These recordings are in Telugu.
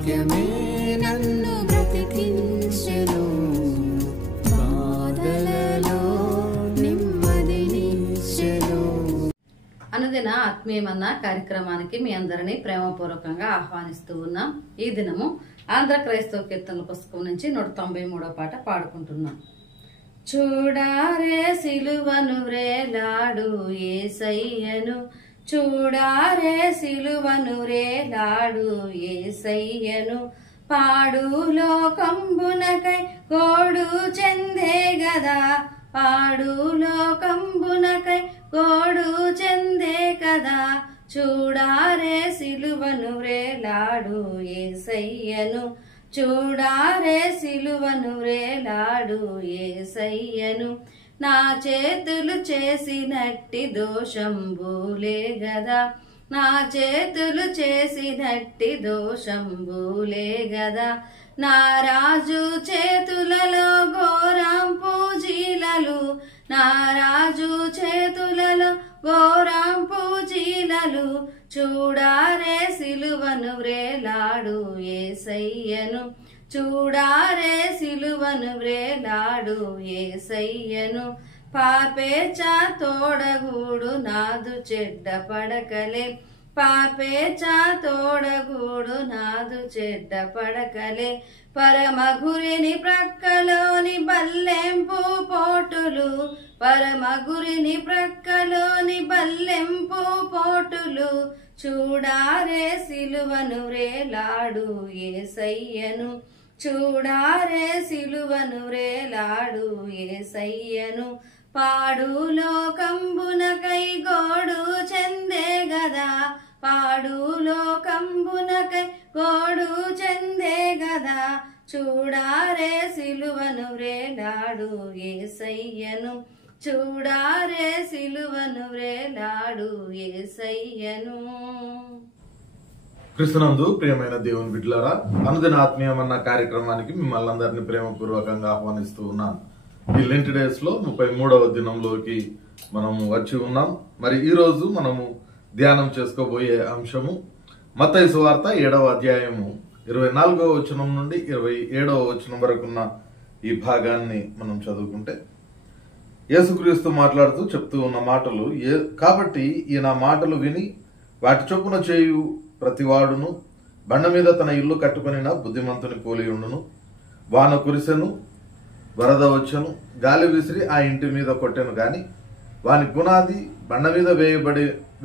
వాక్యమే నన్ను బ్రతికించెను, బాధలలో నెమ్మదినిచ్చెను. అనుదిన ఆత్మీయమన్న కార్యక్రమానికి మీ అందరినీ ప్రేమపూర్వకంగా ఆహ్వానిస్తూ ఉన్నాం. ఈ దినము ఆంధ్ర క్రైస్తవ కీర్తనల పుస్తకం నుంచి 193వ పాట పాడుకుంటున్నాం. చూడారే సిలువను వ్రేలాడు యేసయ్యను, చూడారే సిలువను వ్రేలాడు యేసయ్యను, పాడు లోకంబునకై గోడు చెందే గదా, పాడు లోకంబునకై గోడు చెందే కదా, చూడారే సిలువను వ్రేలాడు యేసయ్యను, చూడారే సిలువను వ్రేలాడు యేసయ్యను, నా చేతులు చేసినట్టి దోషంబులే గదా, నా చేతులు చేసినట్టి దోషంబులే గదా, నా రాజు చేతులలో ఘోరంపు జీలలు, నా రాజు చేతులలో ఘోరంపు జీలలు, చూడారే సిలువను వ్రేలాడు యేసయ్యను, చూడారే సిలువను వ్రేలాడు యేసయ్యను, పాపేచ తోడగూడు నాదు చెడ్డ పడకలే, పాపేచ తోడగూడు నాదు చెడ్డ పడకలే, పరమగురిని ప్రక్కలోని బల్లెంపు పోటులు, పరమగురిని ప్రక్కలోని బల్లెంపు పోటులు, చూడారే సిలువను వ్రేలాడు యేసయ్యను, చూడారే సిలువను వ్రేలాడు యేసయ్యను, పాడు లోకంబునకై గోడు చెందే గదా, పాడు లోకంబునకై గోడు చెందే గదా, చూడారే సిలువను వ్రేలాడు యేసయ్యను, చూడారే సిలువను వ్రేలాడు యేసయ్యను. క్రీస్తునందు ప్రియమైన దేవుని బిడ్డలారా, అనుదిన ఆత్మీయమన్న కార్యక్రమానికి మిమ్మల్ని అందరినీ ప్రేమపూర్వకంగా ఆహ్వానిస్తూ ఉన్నాను. ఈ లెంట్ డేస్ లో 33వ దినంలోకి మనము వచ్చి ఉన్నాం. మరి ఈ రోజు మనము ధ్యానం చేసుకోబోయే అంశము మత్తయి సువార్త 7వ అధ్యాయము 24వ వచనం నుండి 27వ వచనం వరకున్న ఈ భాగాన్ని మనం చదువుకుంటే, యేసుక్రీస్తు మాట్లాడుతూ చెప్తూ ఉన్న మాటలు, కాబట్టి ఈయన మాటలు విని వాటి చొప్పున చేయు ప్రతివాడును బండ మీద తన ఇల్లు కట్టుకొనిన బుద్ధిమంతుని పోలి ఉండును. వాన కురిసెను, వరద వచ్చెను, గాలి విసిరి ఆ ఇంటి మీద కొట్టెను గాని వాని పునాది బండ మీద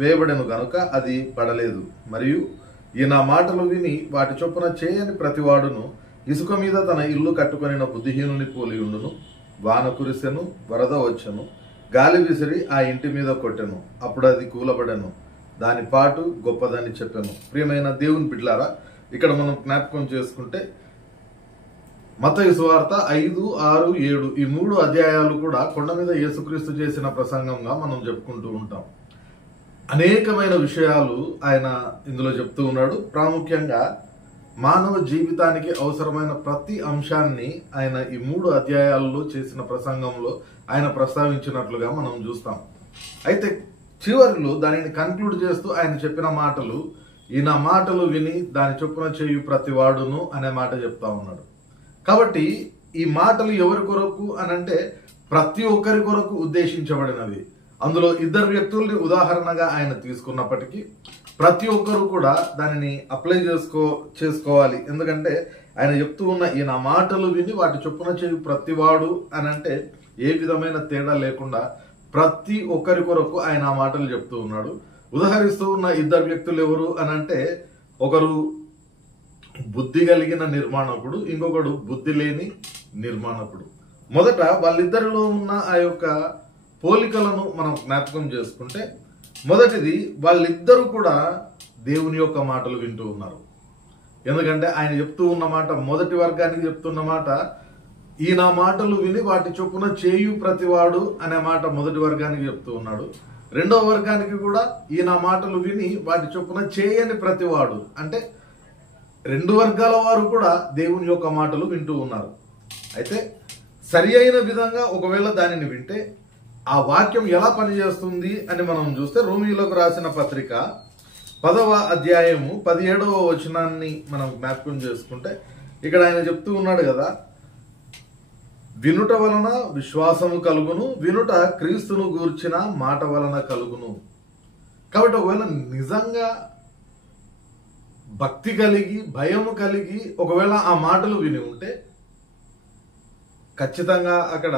వేయబడెను గనుక అది పడలేదు. మరియు ఈయన మాటలు విని వాటి చొప్పున చేయని ప్రతివాడును ఇసుక మీద తన ఇల్లు కట్టుకొనిన బుద్ధిహీనుని పోలి ఉండును. వాన కురిసెను, వరద వచ్చెను, గాలి విసిరి ఆ ఇంటి మీద కొట్టెను, అప్పుడు అది కూలబడెను, దాని పాటు గొప్పదని చెప్పాను. ప్రియమైన దేవుని బిడ్డలారా, ఇక్కడ మనం జ్ఞాపకం చేసుకుంటే మత్తయి సువార్త 5, 6, 7 ఈ 3 అధ్యాయాలు కూడా కొండ మీద యేసుక్రీస్తు చేసిన ప్రసంగంగా మనం చెప్పుకుంటూ ఉంటాం. అనేకమైన విషయాలు ఆయన ఇందులో చెప్తూ ఉన్నాడు. ప్రాముఖ్యంగా మానవ జీవితానికి అవసరమైన ప్రతి అంశాన్ని ఆయన ఈ 3 అధ్యాయాలలో చేసిన ప్రసంగంలో ఆయన ప్రస్తావించినట్లుగా మనం చూస్తాం. అయితే చివరిలో దానిని కన్క్లూడ్ చేస్తూ ఆయన చెప్పిన మాటలు, ఈయన మాటలు విని దాని చొప్పున చేయు ప్రతివాడును అనే మాట చెప్తా ఉన్నాడు. కాబట్టి ఈ మాటలు ఎవరి కొరకు అనంటే ప్రతి ఒక్కరి కొరకు ఉద్దేశించబడినవి. అందులో 2 వ్యక్తుల్ని ఉదాహరణగా ఆయన తీసుకున్నప్పటికీ ప్రతి ఒక్కరు కూడా దానిని అప్లై చేసుకోవాలి. ఎందుకంటే ఆయన చెప్తూ ఉన్న ఈయన మాటలు విని వాటి చొప్పున చేయు ప్రతివాడు అనంటే ఏ విధమైన తేడా లేకుండా ప్రతి ఒక్కరి కొరకు ఆయన ఆ మాటలు చెప్తూ ఉన్నాడు. ఉదాహరిస్తూ ఉన్న 2 వ్యక్తులు ఎవరు అనంటే, ఒకరు బుద్ధి కలిగిన నిర్మాణకుడు, ఇంకొకడు బుద్ధి లేని నిర్మాణకుడు. మొదట వాళ్ళిద్దరిలో ఉన్న ఆ యొక్క పోలికలను మనం జ్ఞాపకం చేసుకుంటే, మొదటిది వాళ్ళిద్దరూ కూడా దేవుని యొక్క మాటలు వింటూ ఉన్నారు. ఎందుకంటే ఆయన చెప్తూ ఉన్న మాట, మొదటి వర్గానికి చెప్తున్న మాట, ఈయన మాటలు విని వాటి చొప్పున చేయు ప్రతివాడు అనే మాట మొదటి వర్గానికి చెప్తూ ఉన్నాడు. రెండవ వర్గానికి కూడా ఈయన మాటలు విని వాటి చొప్పున చేయని ప్రతివాడు, అంటే 2 వర్గాల వారు కూడా దేవుని యొక్క మాటలు వింటూ ఉన్నారు. అయితే సరి అయిన విధంగా ఒకవేళ దానిని వింటే ఆ వాక్యం ఎలా పనిచేస్తుంది అని మనం చూస్తే, రోమీయులకు రాసిన పత్రిక 10వ అధ్యాయము 17వ వచనాన్ని మనం జ్ఞాపకం చేసుకుంటే ఇక్కడ ఆయన చెప్తూ ఉన్నాడు కదా, వినుట వలన విశ్వాసము కలుగును, వినుట క్రీస్తును గూర్చిన మాట వలన కలుగును. కాబట్టి ఒకవేళ నిజంగా భక్తి కలిగి భయము కలిగి ఒకవేళ ఆ మాటలు విని ఉంటే ఖచ్చితంగా అక్కడ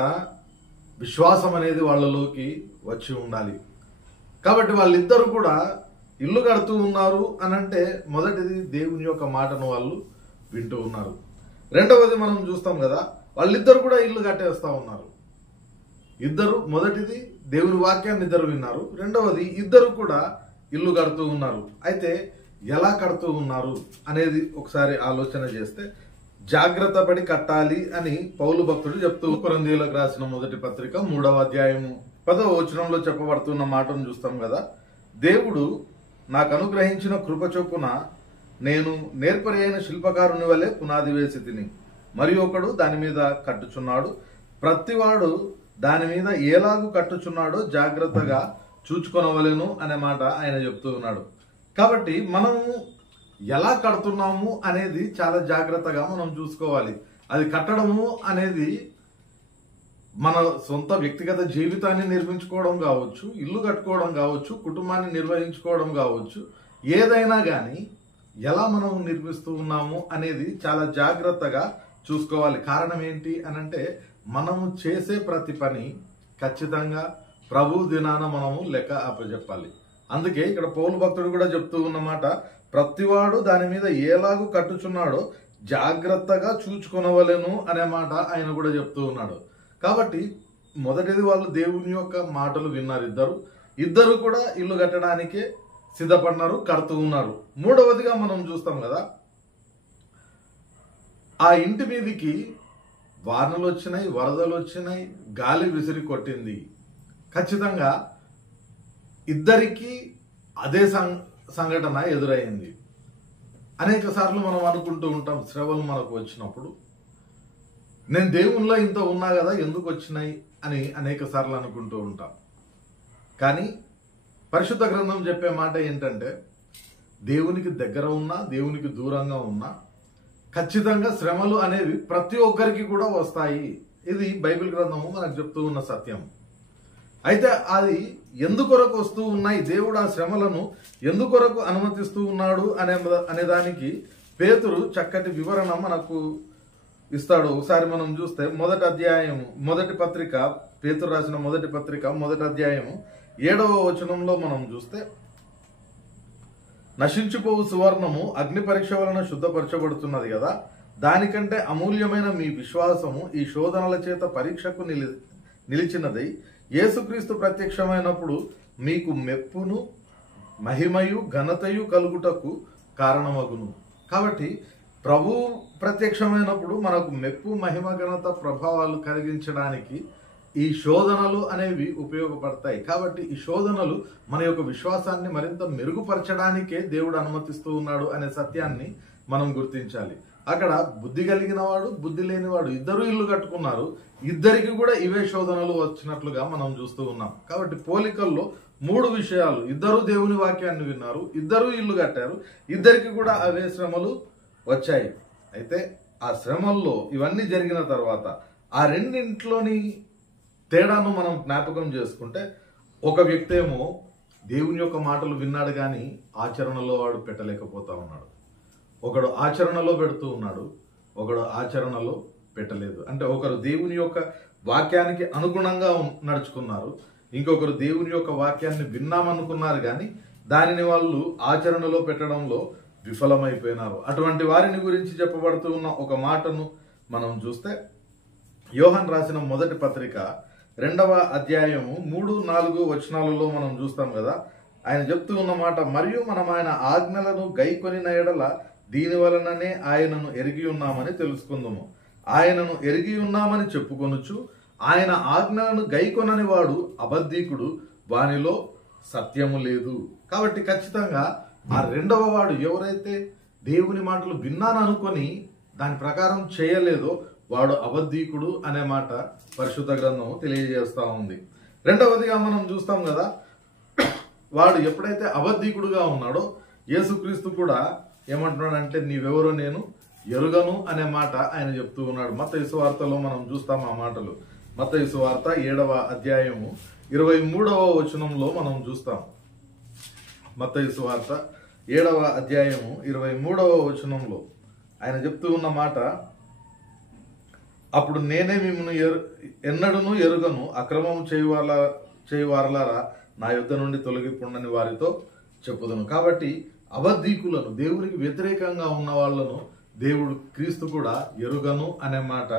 విశ్వాసం అనేది వాళ్ళలోకి వచ్చి ఉండాలి. కాబట్టి వాళ్ళిద్దరూ కూడా ఇల్లు కడుతూ ఉన్నారు అనంటే మొదటిది దేవుని యొక్క మాటను వాళ్ళు వింటూ ఉన్నారు. రెండవది మనం చూస్తాం కదా, వాళ్ళిద్దరు కూడా ఇల్లు కట్టేస్తా ఉన్నారు. మొదటిది దేవుని వాక్యాన్ని ఇద్దరు విన్నారు, రెండవది ఇద్దరు కూడా ఇల్లు కడుతూ ఉన్నారు. అయితే ఎలా కడుతూ ఉన్నారు అనేది ఒకసారి ఆలోచన చేస్తే జాగ్రత్త పడి కట్టాలి అని పౌలు భక్తుడు చెప్తూ కొరింథీయులకు రాసిన మొదటి పత్రిక 3వ అధ్యాయము 10వ వచనంలో చెప్పబడుతున్న మాటను చూస్తాం కదా, దేవుడు నాకు అనుగ్రహించిన కృప చొప్పున నేను నేర్పరి అయిన శిల్పకారుని వలె పునాది వేసి తిని, మరి ఒకడు దాని మీద కట్టుచున్నాడు. ప్రతివాడు దాని మీద ఎలాగూ కట్టుచున్నాడో జాగ్రత్తగా చూచుకొనవలెను అనే మాట ఆయన చెప్తూ ఉన్నాడు. కాబట్టి మనము ఎలా కడుతున్నాము అనేది చాలా జాగ్రత్తగా మనం చూసుకోవాలి. అది కట్టడము అనేది మన సొంత వ్యక్తిగత జీవితాన్ని నిర్మించుకోవడం కావచ్చు, ఇల్లు కట్టుకోవడం కావచ్చు, కుటుంబాన్ని నిర్వహించుకోవడం కావచ్చు, ఏదైనా కానీ ఎలా మనం నిర్మిస్తూ ఉన్నాము అనేది చాలా జాగ్రత్తగా చూసుకోవాలి. కారణం ఏంటి అనంటే మనము చేసే ప్రతి పని ఖచ్చితంగా ప్రభు దినాన మనము లెక్క అప్పచెప్పాలి. అందుకే ఇక్కడ పౌలు భక్తుడు కూడా చెప్తూ ఉన్నమాట, ప్రతివాడు దాని మీద ఎలాగూ కట్టుచున్నాడో జాగ్రత్తగా చూచుకొనవలెను అనే మాట ఆయన కూడా చెప్తూ ఉన్నాడు. కాబట్టి మొదటిది వాళ్ళు దేవుని యొక్క మాటలు విన్నారు, ఇద్దరు కూడా ఇల్లు కట్టడానికే సిద్ధపడినారు, కడుతూ ఉన్నారు. మూడవదిగా మనం చూస్తాం కదా, ఆ ఇంటి మీదికి వానలు వచ్చినాయి, వరదలు వచ్చినాయి, గాలి విసిరి కొట్టింది. ఖచ్చితంగా ఇద్దరికి అదే సంఘటన ఎదురైంది. అనేక సార్లు మనం అనుకుంటూ ఉంటాం, శ్రవలు మనకు వచ్చినప్పుడు నేను దేవునిలో ఇంత ఉన్నా కదా ఎందుకు వచ్చినాయి అని అనేక సార్లు అనుకుంటూ ఉంటాం. కానీ పరిశుద్ధ గ్రంథం చెప్పే మాట ఏంటంటే, దేవునికి దగ్గర ఉన్నా దేవునికి దూరంగా ఉన్నా ఖచ్చితంగా శ్రమలు అనేవి ప్రతి ఒక్కరికి కూడా వస్తాయి. ఇది బైబిల్ గ్రంథము మనకు చెప్తూ ఉన్న సత్యం. అయితే అది ఎందుకొరకు వస్తూ ఉన్నాయి, దేవుడు ఆ శ్రమలను ఎందుకొరకు అనుమతిస్తూ ఉన్నాడు అనే దానికి పేతురు చక్కటి వివరణ మనకు ఇస్తాడు. ఒకసారి మనం చూస్తే మొదటి పత్రిక, పేతురు రాసిన మొదటి పత్రిక 1వ అధ్యాయము 7వ వచనంలో మనం చూస్తే, నశించిపోవు సువర్ణము అగ్ని పరీక్ష వలన శుద్ధపరచబడుతున్నది కదా, దానికంటే అమూల్యమైన మీ విశ్వాసము ఈ శోధనల చేత పరీక్షకు నిలిచినదై యేసుక్రీస్తు ప్రత్యక్షమైనప్పుడు మీకు మెప్పును మహిమయు ఘనతయు కలుగుటకు కారణమగును. కాబట్టి ప్రభు ప్రత్యక్షమైనప్పుడు మనకు మెప్పు మహిమ ఘనత ప్రభావాలు కలిగించడానికి ఈ శోధనలు అనేవి ఉపయోగపడతాయి. కాబట్టి ఈ శోధనలు మన యొక్క విశ్వాసాన్ని మరింత మెరుగుపరచడానికే దేవుడు అనుమతిస్తూ ఉన్నాడు అనే సత్యాన్ని మనం గుర్తించాలి. అక్కడ బుద్ధి కలిగిన వాడు, బుద్ధి లేనివాడు ఇద్దరు ఇల్లు కట్టుకున్నారు, ఇద్దరికి కూడా ఇవే శోధనలు వచ్చినట్లుగా మనం చూస్తూ ఉన్నాం. కాబట్టి పోలికల్లో 3 విషయాలు, ఇద్దరు దేవుని వాక్యాన్ని విన్నారు, ఇద్దరు ఇల్లు కట్టారు, ఇద్దరికి కూడా అవే శ్రమలు వచ్చాయి. అయితే ఆ శ్రమల్లో ఇవన్నీ జరిగిన తర్వాత ఆ రెండింట్లోని తేడాను మనం జ్ఞాపకం చేసుకుంటే, ఒక వ్యక్తి ఏమో దేవుని యొక్క మాటలు విన్నాడు కానీ ఆచరణలో వాడు పెట్టలేకపోతా ఉన్నాడు. ఒకడు ఆచరణలో పెడుతూ ఉన్నాడు, ఒకడు ఆచరణలో పెట్టలేదు. అంటే ఒకరు దేవుని యొక్క వాక్యానికి అనుగుణంగా నడుచుకున్నారు, ఇంకొకరు దేవుని యొక్క వాక్యాన్ని విన్నామనుకున్నారు కానీ దానిని వాళ్ళు ఆచరణలో పెట్టడంలో విఫలమైపోయినారు. అటువంటి వారిని గురించి చెప్పబడుతూ ఉన్న ఒక మాటను మనం చూస్తే, యోహాను రాసిన మొదటి పత్రిక 2వ అధ్యాయము 3-4 వచనాలలో మనం చూస్తాం కదా, ఆయన చెప్తూ ఉన్న మాట, మరియు మనం ఆయన ఆజ్ఞలను గైకొనిన ఎడల దీని వలననే ఆయనను ఎరిగి ఉన్నామని తెలుసుకుందాము. ఆయనను ఎరిగి ఉన్నామని చెప్పుకొనుచు ఆయన ఆజ్ఞలను గైకొనని వాడు అబద్ధీకుడు, వానిలో సత్యము లేదు. కాబట్టి ఖచ్చితంగా ఆ రెండవ వాడు ఎవరైతే దేవుని మాటలు విన్నాను అనుకొని దాని ప్రకారం చేయలేదో వాడు అబద్ధీకుడు అనే మాట పరిశుద్ధ గ్రంథం తెలియజేస్తా ఉంది. రెండవదిగా మనం చూస్తాం కదా, వాడు ఎప్పుడైతే అబద్ధీకుడుగా ఉన్నాడో యేసుక్రీస్తు కూడా ఏమంటున్నాడంటే నీవెవరో నేను ఎరుగను అనే మాట ఆయన చెప్తూ ఉన్నాడు. మత్తయి సువార్తలో మనం చూస్తాం ఆ మాటలు. మత్తయి సువార్త 7వ అధ్యాయము 23వ వచనంలో మనం చూస్తాం. మత్తయి సువార్త 7వ అధ్యాయము 23వ వచనంలో ఆయన చెప్తూ ఉన్న మాట, అప్పుడు నేనే మిమ్మల్ని ఎన్నడూను ఎరుగను, అక్రమం చేయువారలారా నా యుద్ధ నుండి తొలగిపోండని వారితో చెప్పుదును. కాబట్టి అబద్ధీకులను, దేవునికి వ్యతిరేకంగా ఉన్న వాళ్ళను దేవుడు క్రీస్తు కూడా ఎరుగను అనే మాట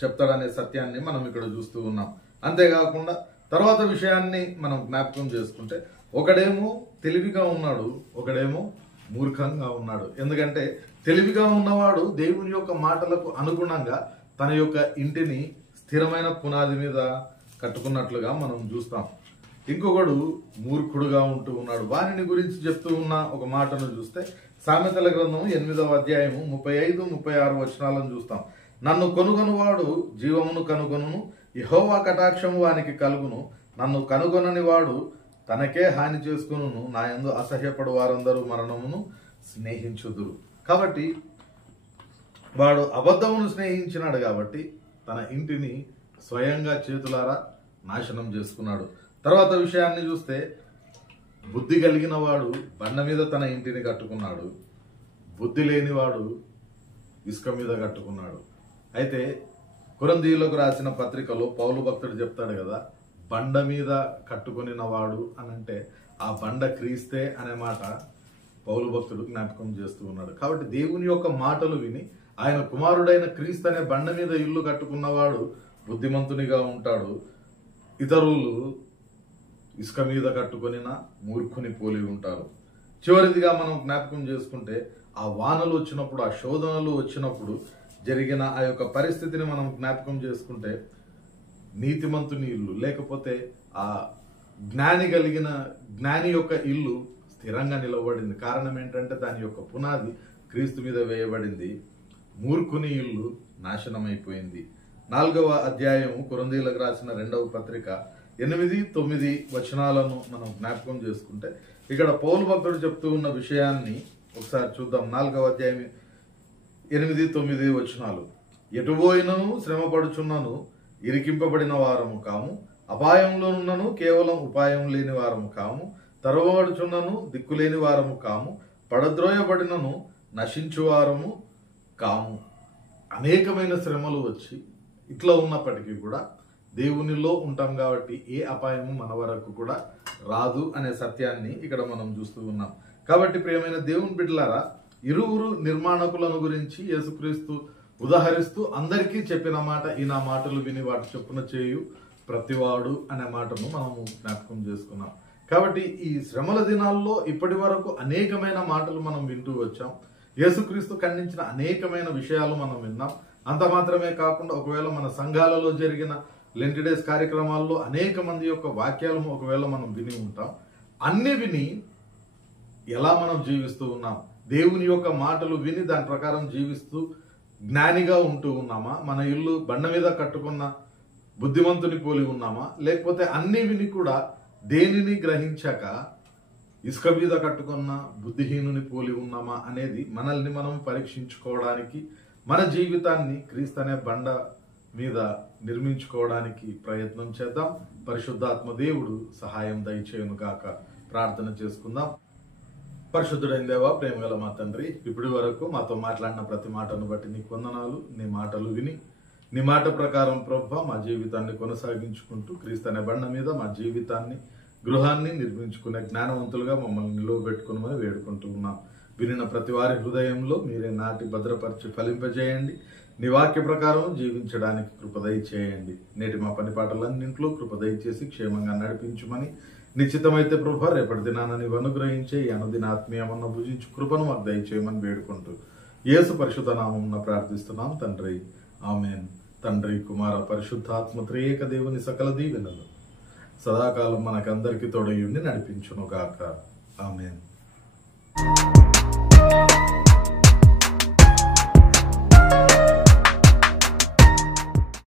చెప్తాడనే సత్యాన్ని మనం ఇక్కడ చూస్తూ ఉన్నాం. అంతేకాకుండా తర్వాత విషయాన్ని మనం జ్ఞాపకం చేసుకుంటే, ఒకడేమో తెలివిగా ఉన్నాడు, ఒకడేమో మూర్ఖంగా ఉన్నాడు. ఎందుకంటే తెలివిగా ఉన్నవాడు దేవుని యొక్క మాటలకు అనుగుణంగా తన యొక్క ఇంటిని స్థిరమైన పునాది మీద కట్టుకున్నట్లుగా మనం చూస్తాం. ఇంకొకడు మూర్ఖుడుగా ఉంటూ ఉన్నాడు. వారిని గురించి చెప్తూ ఉన్న ఒక మాటను చూస్తే సామెతల గ్రంథం 8వ అధ్యాయము 35-36 వచనాలను చూస్తాం. నన్ను కొనుగొనువాడు జీవమును కనుగొనును, యెహోవా కటాక్షము వానికి కలుగును. నన్ను కనుగొనని వాడు తనకే హాని చేసుకును. నా యందు అసహ్యపడు వారందరూ మరణమును స్నేహించుదురు. కాబట్టి వాడు అబద్ధమును స్నేహించినాడు కాబట్టి తన ఇంటిని స్వయంగా చేతులారా నాశనం చేసుకున్నాడు. తర్వాత విషయాన్ని చూస్తే బుద్ధి కలిగిన వాడు బండ మీద తన ఇంటిని కట్టుకున్నాడు, బుద్ధి లేనివాడు ఇసుక మీద కట్టుకున్నాడు. అయితే కొరింథీయులకు రాసిన పత్రికలో పౌలు భక్తుడు చెప్తాడు కదా, బండ మీద కట్టుకొనిన వాడు అని అంటే ఆ బండ క్రీస్తే అనే మాట పౌలు భక్తుడు జ్ఞాపకం చేస్తూ ఉన్నాడు. కాబట్టి దేవుని యొక్క మాటలు విని ఆయన కుమారుడైన క్రీస్తు అనే బండ మీద ఇల్లు కట్టుకున్నవాడు బుద్ధిమంతునిగా ఉంటాడు. ఇతరులు ఇసుక మీద కట్టుకొనిన మూర్ఖుని పోలి ఉంటారు. చివరిదిగా మనం జ్ఞాపకం చేసుకుంటే, ఆ వానలు వచ్చినప్పుడు, ఆ శోధనలు వచ్చినప్పుడు జరిగిన ఆ యొక్క పరిస్థితిని మనం జ్ఞాపకం చేసుకుంటే, నీతిమంతుని ఇల్లు లేకపోతే ఆ జ్ఞాని యొక్క ఇల్లు స్థిరంగా నిలబడింది. కారణం ఏంటంటే దాని యొక్క పునాది క్రీస్తు మీద వేయబడింది. మూర్ఖుని ఇల్లు నాశనమైపోయింది. 4వ అధ్యాయము కొరింథీయులకు రాసిన 2వ పత్రిక 8-9 వచనాలను మనం జ్ఞాపకం చేసుకుంటే, ఇక్కడ పౌలు భక్తుడు చెప్తూ ఉన్న విషయాన్ని ఒకసారి చూద్దాం. 4వ అధ్యాయం 8-9 వచనాలు. ఎటుపోయినను శ్రమపడుచున్నను ఇరికింపబడిన వారము కాము, అపాయంలోనున్నను కేవలం ఉపాయం లేని వారము కాము, తరవబడుచున్నను దిక్కులేని వారము కాము, పడద్రోయబడినను నశించువారము కాము. అనేకమైన శ్రమలు వచ్చి ఇట్లా ఉన్నప్పటికీ కూడా దేవునిలో ఉంటాం కాబట్టి ఏ అపాయము మన వరకు కూడా రాదు అనే సత్యాన్ని ఇక్కడ మనం చూస్తూ ఉన్నాం. కాబట్టి ప్రియమైన దేవుని బిడ్డలారా, ఇరువురు నిర్మాణకులను గురించి యేసుక్రీస్తు ఉదాహరిస్తూ అందరికీ చెప్పిన మాట, ఈ నా మాటలు విని వాటి చొప్పున చేయు ప్రతివాడు అనే మాటను మనము జ్ఞాపకం చేసుకున్నాం. కాబట్టి ఈ శ్రమల దినాల్లో ఇప్పటి వరకు అనేకమైన మాటలు మనం వింటూ వచ్చాం. యేసుక్రీస్తు ఖండించిన అనేకమైన విషయాలు మనం విన్నాం. అంత మాత్రమే కాకుండా ఒకవేళ మన సంఘాలలో జరిగిన లెంట్ డేస్ కార్యక్రమాల్లో అనేక మంది యొక్క వాక్యాలు ఒకవేళ మనం విని ఉంటాం. అన్ని విని ఎలా మనం జీవిస్తూ ఉన్నాం? దేవుని యొక్క మాటలు విని దాని ప్రకారం జీవిస్తూ జ్ఞానిగా ఉంటూ ఉన్నామా? మన ఇల్లు బండ మీద కట్టుకున్న బుద్ధిమంతుని పోలి ఉన్నామా? లేకపోతే అన్ని విని కూడా దేనిని గ్రహించాక ఇసుక మీద కట్టుకున్న బుద్ధిహీనుని పోలి ఉన్నామా అనేది మనల్ని మనం పరీక్షించుకోవడానికి, మన జీవితాన్ని క్రీస్తు అనే బండ మీద నిర్మించుకోవడానికి ప్రయత్నం చేద్దాం. పరిశుద్ధాత్మ దేవుడు సహాయం దయచేయును గాక. ప్రార్థన చేసుకుందాం. పరిశుద్ధుడైన దేవా, ప్రేమగల మా తండ్రి, ఇప్పటి వరకు మాతో మాట్లాడిన ప్రతి మాటను బట్టి నీకు వందనాలు. నీ మాటలు విని నీ మాట ప్రకారం ప్రభువా మా జీవితాన్ని కొనసాగించుకుంటూ క్రీస్తు అనే బండ మీద మా జీవితాన్ని, గృహాన్ని నిర్మించుకునే జ్ఞానవంతులుగా మమ్మల్ని నిలువబెట్టుకుని వేడుకుంటూ ఉన్నాం. వినిన ప్రతి వారి హృదయంలో మీరే నాటి భద్రపరిచి ఫలింపజేయండి. నీ వాక్య ప్రకారం జీవించడానికి కృపదయ చేయండి. నేటి మా పని పాటలన్నింట్లో కృపదయ చేసి క్షేమంగా నడిపించుమని, నిశ్చితమైతే ప్రభా రేపటి దినాన నీవు అనుగ్రహించే ఈ అనుదిన ఆత్మీయమన్న భుజించు కృపను మాకు దయచేయమని వేడుకుంటూ యేసు పరిశుద్ధ నామమున ప్రార్థిస్తున్నాం తండ్రి. ఆమేన్. తండ్రి, కుమార, పరిశుద్ధాత్మ త్రియేక దేవుని సకల దీవెనలు సదాకాలం మనకందరికి తోడయుండి నడిపించును గాక. ఆమేన్.